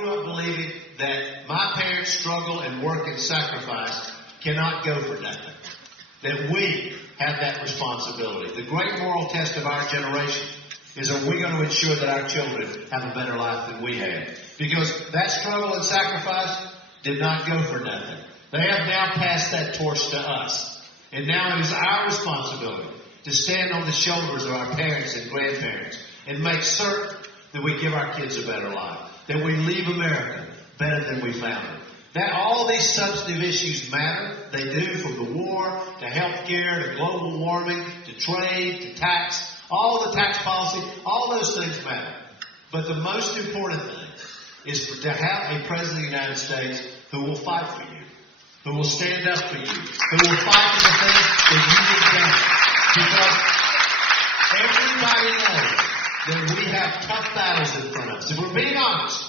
grew up believing that my parents' struggle and work and sacrifice cannot go for nothing. That we have that responsibility. The great moral test of our generation is, are we going to ensure that our children have a better life than we had? Because that struggle and sacrifice did not go for nothing. They have now passed that torch to us. And now it is our responsibility to stand on the shoulders of our parents and grandparents and make certain that we give our kids a better life, that we leave America better than we found it. That all these substantive issues matter. They do, from the war to health care to global warming to trade to tax. All the tax policy, all those things matter. But the most important thing is to have a President of the United States who will fight for you, who will stand up for you, who will fight for the things that you need done. Because everybody knows that we have tough battles in front of us. If we're being honest,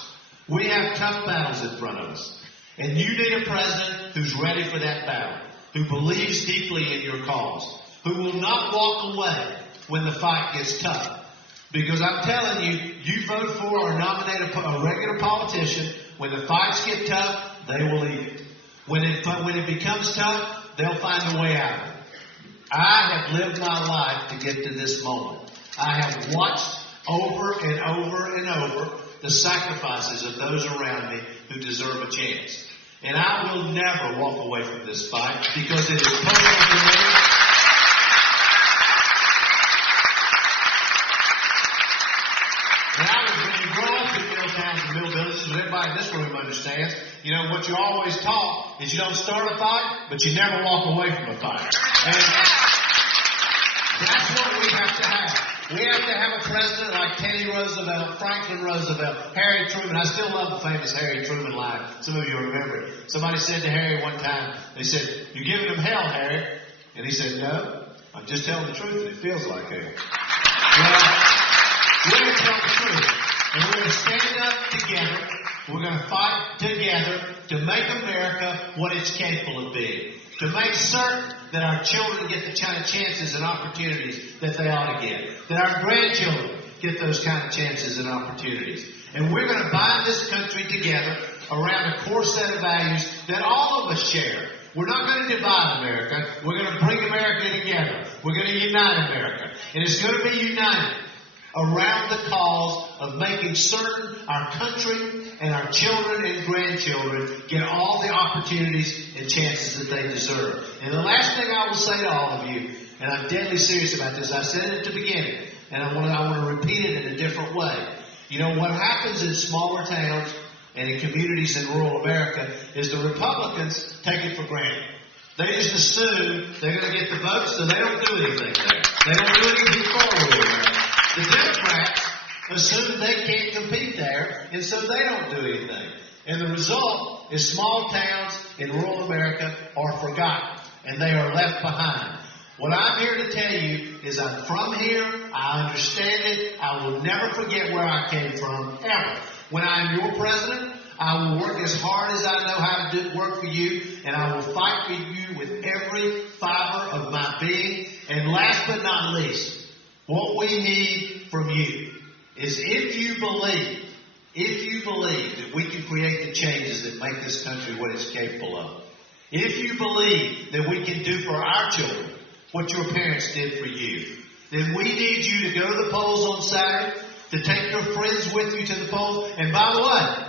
we have tough battles in front of us. And you need a president who's ready for that battle, who believes deeply in your cause, who will not walk away when the fight gets tough. Because I'm telling you, you vote for or nominate a regular politician, when the fights get tough, they will eat it. When it becomes tough, they'll find a way out of it. I have lived my life to get to this moment. I have watched over and over and over the sacrifices of those around me who deserve a chance. And I will never walk away from this fight because it is personal to me. When you grow up in middle towns and middle villages, and everybody in this room understands, you know, what you're always taught is you don't start a fight, but you never walk away from a fight. And that's what we have to have. We have to have a president like Teddy Roosevelt, Franklin Roosevelt, Harry Truman. I still love the famous Harry Truman line. Some of you remember it. Somebody said to Harry one time, they said, "You're giving him hell, Harry." And he said, "No, I'm just telling the truth, and it feels like hell." Well, we're going to tell the truth. And we're going to stand up together. We're going to fight together to make America what it's capable of being. To make certain that our children get the kind of chances and opportunities that they ought to get. That our grandchildren get those kind of chances and opportunities. And we're going to bind this country together around a core set of values that all of us share. We're not going to divide America. We're going to bring America together. We're going to unite America. And it's going to be united around the cause of making certain our country and our children and grandchildren get all the opportunities and chances that they deserve. And the last thing I will say to all of you, and I'm deadly serious about this, I said it at the beginning, and I want to repeat it in a different way. You know, what happens in smaller towns and in communities in rural America is the Republicans take it for granted. They just assume they're going to get the votes, so they don't do anything there. They don't do anything forward there. The Democrats assume they can't compete there, and so they don't do anything. And the result is small towns in rural America are forgotten, and they are left behind. What I'm here to tell you is I'm from here. I understand it. I will never forget where I came from, ever. When I'm your president, I will work as hard as I know how to work for you, and I will fight for you with every fiber of my being. And last but not least, what we need from you is if you believe that we can create the changes that make this country what it's capable of, if you believe that we can do for our children what your parents did for you, then we need you to go to the polls on Saturday, to take your friends with you to the polls. And by the way,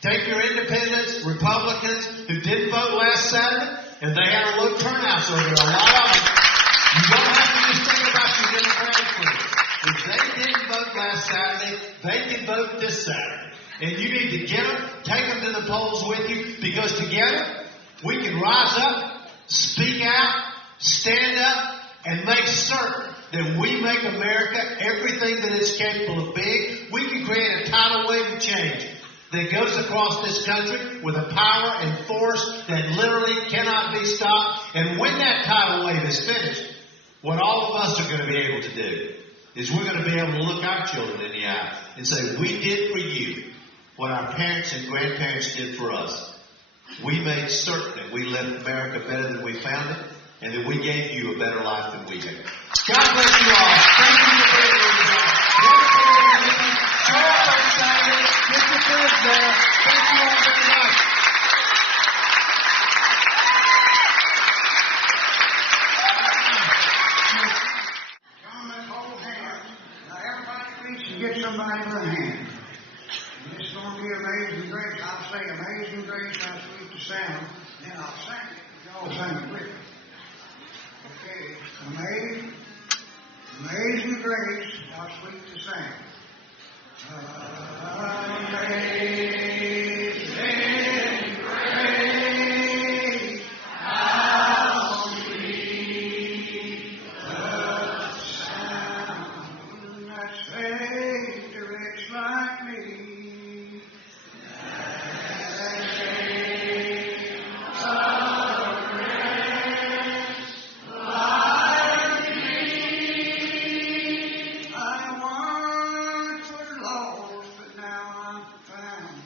take your independents, Republicans who didn't vote last Saturday, and they had a low turnout, so there are a lot of them. You don't have to just think about your Democratic friends. If they didn't vote last Saturday, they can vote this Saturday. And you need to get them, take them to the polls with you, because together we can rise up, speak out, stand up, and make certain that we make America everything that it's capable of being. We can create a tidal wave of change that goes across this country with a power and force that literally cannot be stopped. And when that tidal wave is finished, what all of us are going to be able to do is we're going to be able to look our children in the eye and say, we did for you what our parents and grandparents did for us. We made certain that we left America better than we found it, and that we gave you a better life than we had. God bless you all. Thank you for being here today. Wonderful to meet you. Show up on Saturday. Get your friends there. Thank you all very much. John, let's hold hands. Now, everybody reach and get somebody by the hand. And it's going to be Amazing Grace. I'll say Amazing Grace, how sweet the sound. Then I'll sing it. Y'all sing it with me. Okay. Amazing Grace, how sweet the sound. Amazing Grace, how sweet the sound that saved a wretch like me. That saved a wretch like me. I once was lost, but now I'm found.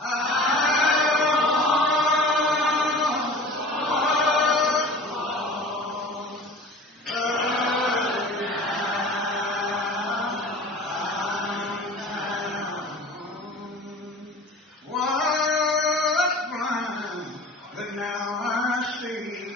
I was blind, but now I see.